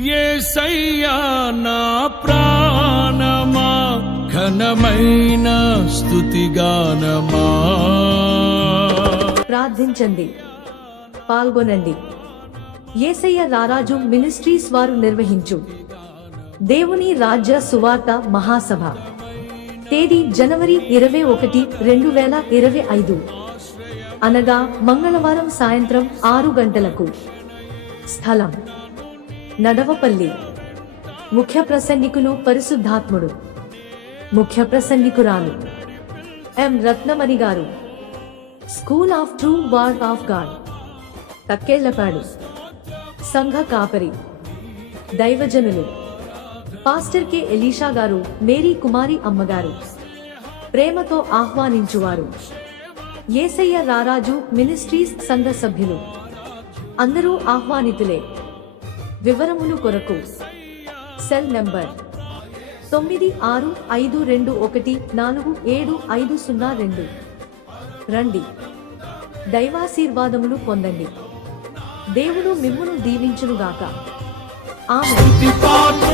ఏసయ్యా నా ప్రాణమా ఘనమైన స్థుతిగానమా. ప్రార్థించండి పాల్గొనండి. యేసయ్య రారాజు మినిస్ట్రీస్ వారు నిర్వహించు. దేవుని రాజ్య సువార్త మహాసభ. తేదీ జనవరి ఇరవై ఒకటి రెండు వేల ఇరవై ఐదు. అనగా మంగళవారం సాయంత్రం ఆరు గంటలకు. స్థలం. నడవపల్లి. ముఖ్య ప్రసంగికులు పరిశుద్ధాత్ముడు. ముఖ్య ప్రసంగికురాలు. ఎం రత్నమణి గారు. School of true word of God. Takkellapadu. సంఘ కాపరి. దైవజనులు. పాస్టర్ కె ఎలీషా గారు మేరీ కుమారి అమ్మగారు. ప్రేమతో ఆహ్వానించువారు. ఏసయ్య రారాజు మినిస్ట్రీస్ సంఘ సభ్యులు. అందరూ ఆహ్వానితులే. వివరములు కొరకు సెల్ నంబర్ తొమ్మిది ఆరు ఐదు రెండు ఒకటి నాలుగు ఏడు ఐదు సున్నా రెండు. రండి. దైవాశీర్వాదములు పొందండి. దేవుడు మిమ్మును దీవించునుగాక. ఆమె